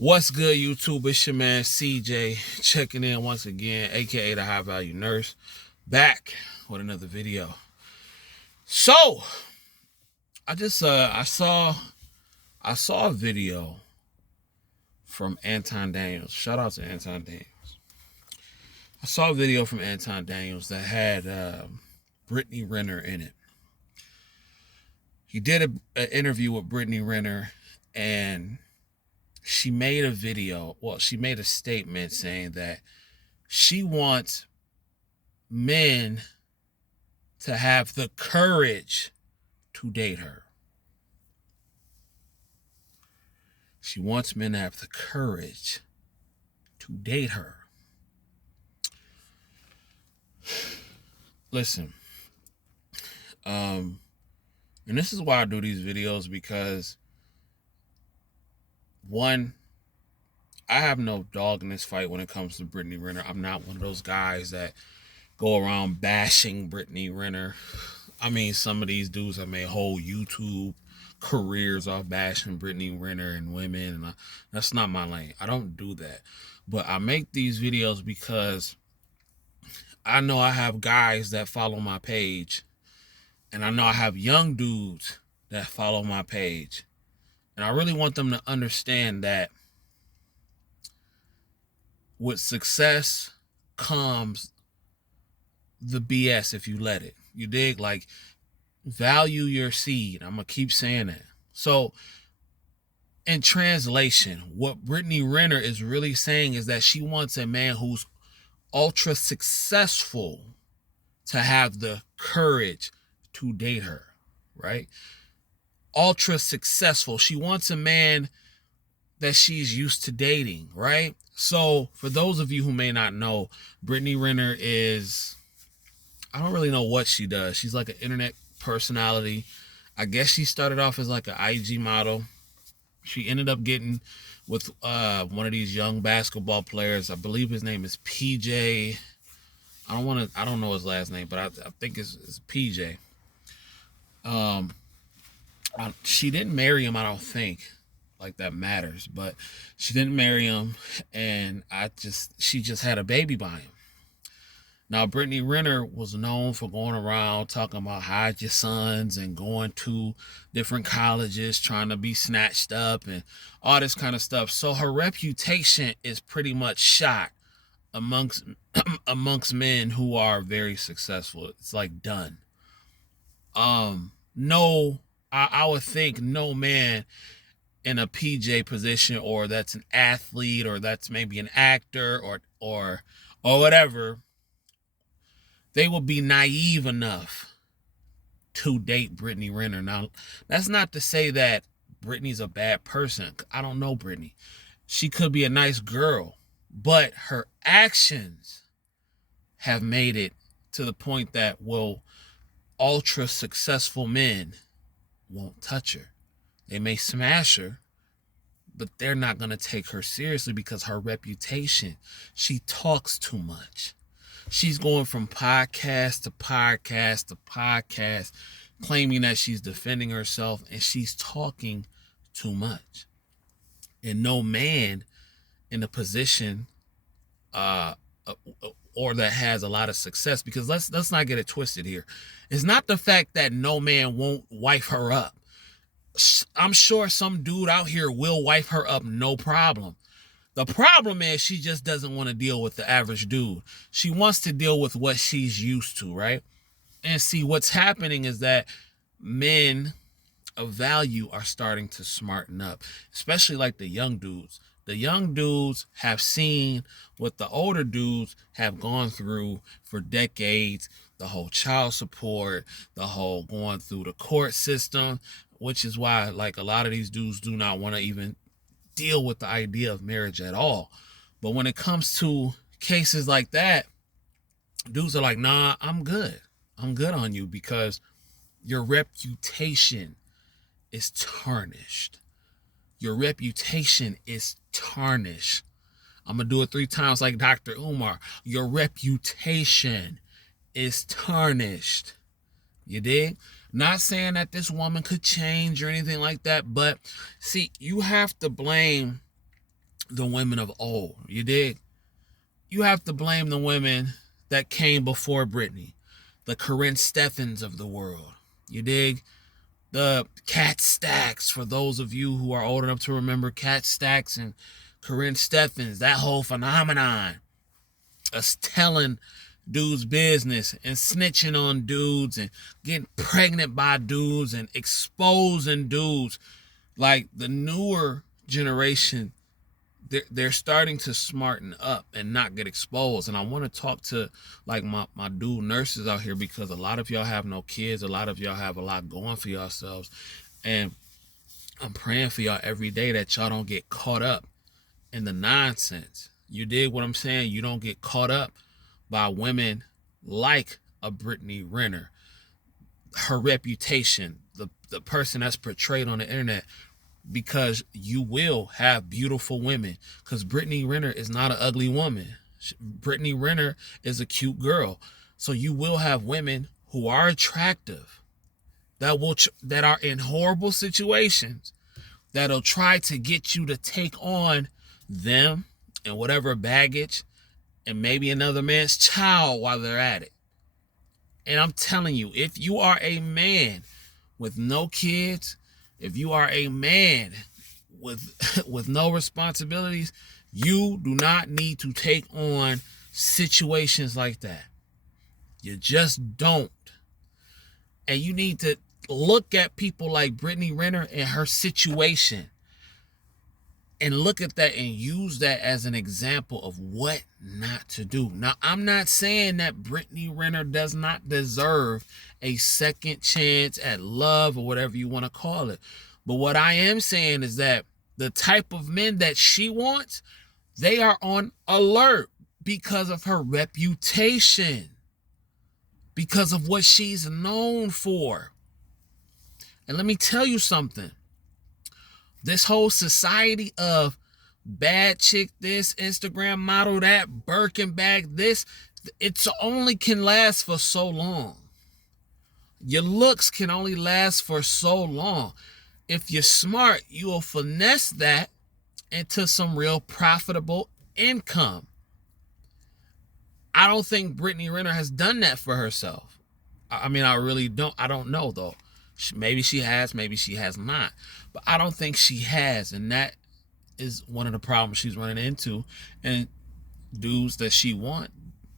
What's good, YouTube? It's your man CJ checking in once again, aka the High Value Nurse, back with another video. So I just I saw a video from Anton Daniels. Shout out to Anton Daniels. I saw a video from Anton Daniels that had Brittany Renner in it. He did an interview with Brittany Renner, and she made a video. Well, she made a statement saying that she wants men to have the courage to date her. She wants men to have the courage to date her. Listen, and this is why I do these videos, because one, I have no dog in this fight when it comes to Brittany Renner. I'm not one of those guys that go around bashing Brittany Renner. I mean, some of these dudes have made whole YouTube careers off bashing Brittany Renner and women, and that's not my lane. I don't do that. But I make these videos because I know I have guys that follow my page, and I know I have young dudes that follow my page, and I really want them to understand that with success comes the BS if you let it. You dig? Like, value your seed. I'm going to keep saying that. So, in translation, what Brittany Renner is really saying is that she wants a man who's ultra successful to have the courage to date her, right? Ultra successful. She wants a man that she's used to dating, right? So, for those of you who may not know, Brittany Renner is, I don't really know what she does. She's like an internet personality. I guess she started off as like an IG model. She ended up getting with one of these young basketball players. I believe his name is PJ. I don't know his last name, but I think it's PJ. She didn't marry him, I don't think. Like that matters, but she didn't marry him, and she just had a baby by him. Now, Brittany Renner was known for going around talking about hide your sons and going to different colleges, trying to be snatched up and all this kind of stuff. So her reputation is pretty much shot amongst men who are very successful. It's like done. No, I would think no man in a PJ position, or that's an athlete, or that's maybe an actor, or whatever, they will be naive enough to date Brittany Renner. Now, that's not to say that Brittany's a bad person. I don't know Brittany. She could be a nice girl, but her actions have made it to the point that, well, ultra successful men won't touch her. They may smash her, but they're not going to take her seriously because her reputation. She talks too much. She's going from podcast to podcast to podcast, claiming that she's defending herself, and she's talking too much. And no man in a position or that has a lot of success, because let's not get it twisted here. It's not the fact that no man won't wife her up. I'm sure some dude out here will wife her up, no problem. The problem is she just doesn't want to deal with the average dude. She wants to deal with what she's used to, right? And see, what's happening is that men of value are starting to smarten up, especially like the young dudes. The young dudes have seen what the older dudes have gone through for decades, the whole child support, the whole going through the court system, which is why like a lot of these dudes do not want to even deal with the idea of marriage at all. But when it comes to cases like that, dudes are like, nah, I'm good on you, because your reputation is tarnished. Your reputation is tarnished. I'm gonna do it 3 times like Dr. Umar. Your reputation is tarnished. You dig? Not saying that this woman could change or anything like that, but see, you have to blame the women of old. You dig? You have to blame the women that came before Brittany, the Corinne Steffens of the world. You dig? The Cat Stacks, for those of you who are old enough to remember Cat Stacks and Corinne Steffens, that whole phenomenon. Us telling dudes business and snitching on dudes and getting pregnant by dudes and exposing dudes. Like the newer generation, they're starting to smarten up and not get exposed. And I want to talk to like my dude nurses out here, because a lot of y'all have no kids. A lot of y'all have a lot going for yourselves. And I'm praying for y'all every day that y'all don't get caught up in the nonsense. You dig what I'm saying? You don't get caught up by women like a Brittany Renner. Her reputation, the person that's portrayed on the internet, because you will have beautiful women. Because Brittany Renner is not an ugly woman. Brittany Renner is a cute girl. So you will have women who are attractive, that are in horrible situations, that'll try to get you to take on them and whatever baggage and maybe another man's child while they're at it. And I'm telling you, if you are a man with no kids, if you are a man with no responsibilities, you do not need to take on situations like that. You just don't. And you need to look at people like Brittany Renner and her situation, and look at that and use that as an example of what not to do. Now, I'm not saying that Brittany Renner does not deserve a second chance at love or whatever you want to call it. But what I am saying is that the type of men that she wants, they are on alert because of her reputation, because of what she's known for. And let me tell you something. This whole society of bad chick this, Instagram model that, Birkin bag this, it's only can last for so long. Your looks can only last for so long. If you're smart, you will finesse that into some real profitable income. I don't think Brittany Renner has done that for herself. I mean, I really don't. I don't know, though. Maybe she has, maybe she has not. But I don't think she has. And that is one of the problems she's running into. And dudes that she wants,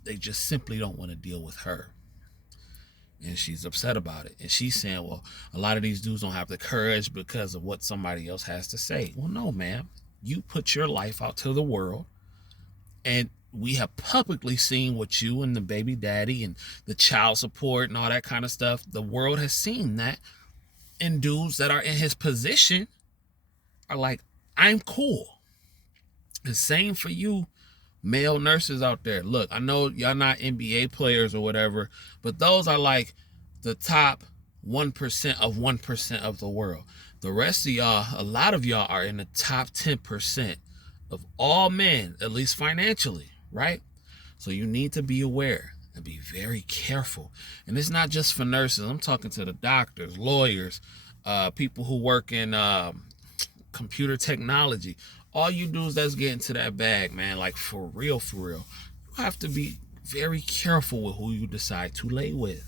they just simply don't want to deal with her. And she's upset about it. And she's saying, well, a lot of these dudes don't have the courage because of what somebody else has to say. Well, no, ma'am. You put your life out to the world. And we have publicly seen what you and the baby daddy and the child support and all that kind of stuff. The world has seen that. And dudes that are in his position are like, I'm cool. The same for you male nurses out there. Look, I know y'all not NBA players or whatever, but those are like the top 1% of 1% of the world. The rest of y'all, a lot of y'all are in the top 10% of all men, at least financially, right? So you need to be aware and be very careful. And it's not just for nurses. I'm talking to the doctors, lawyers, people who work in computer technology. All you dudes that's getting to that bag, man, like for real, you have to be very careful with who you decide to lay with.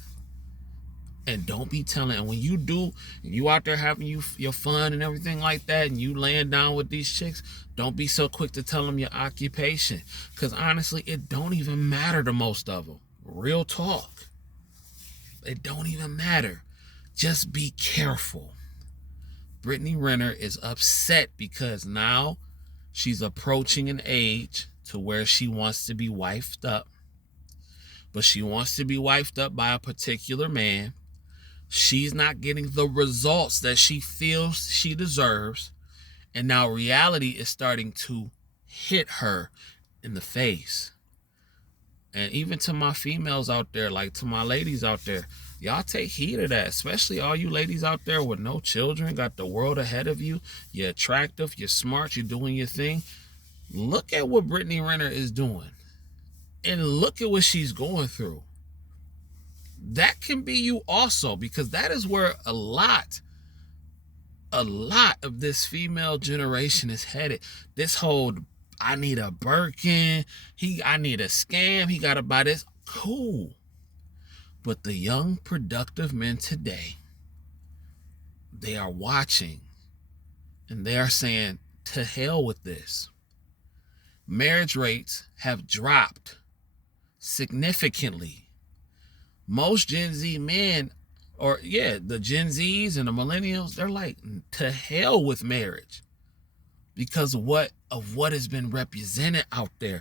And don't be telling, and when you do, you out there having your fun and everything like that, and you laying down with these chicks, don't be so quick to tell them your occupation. Because honestly, it don't even matter to most of them. Real talk. It don't even matter. Just be careful. Brittany Renner is upset because now she's approaching an age to where she wants to be wifed up. But she wants to be wifed up by a particular man. She's not getting the results that she feels she deserves. And now reality is starting to hit her in the face. And even to my females out there, like to my ladies out there, y'all take heed of that. Especially all you ladies out there with no children, got the world ahead of you. You're attractive, you're smart, you're doing your thing. Look at what Brittany Renner is doing. And look at what she's going through. That can be you also, because that is where a lot of this female generation is headed. This whole I need a Birkin. I need a scam. He got to buy this. Cool. But the young, productive men today, they are watching and they are saying, to hell with this. Marriage rates have dropped significantly. Most Gen Z men, the Gen Zs and the millennials, they're like, to hell with marriage because of what has been represented out there.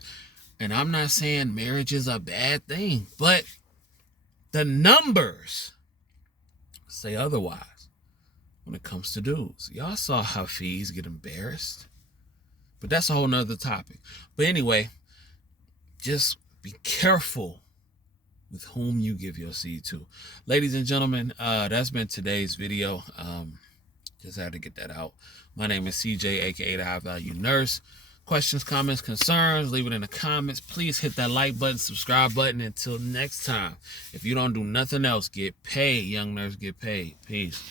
And I'm not saying marriage is a bad thing, but the numbers say otherwise when it comes to dudes. Y'all saw how fees get embarrassed. But that's a whole nother topic. But anyway, just be careful with whom you give your seed to. Ladies and gentlemen, that's been today's video. Just had to get that out. My name is CJ, aka the High Value Nurse. Questions, comments, concerns, leave it in the comments. Please hit that like button, subscribe button. Until next time, if you don't do nothing else, get paid. Young nurse, get paid. Peace.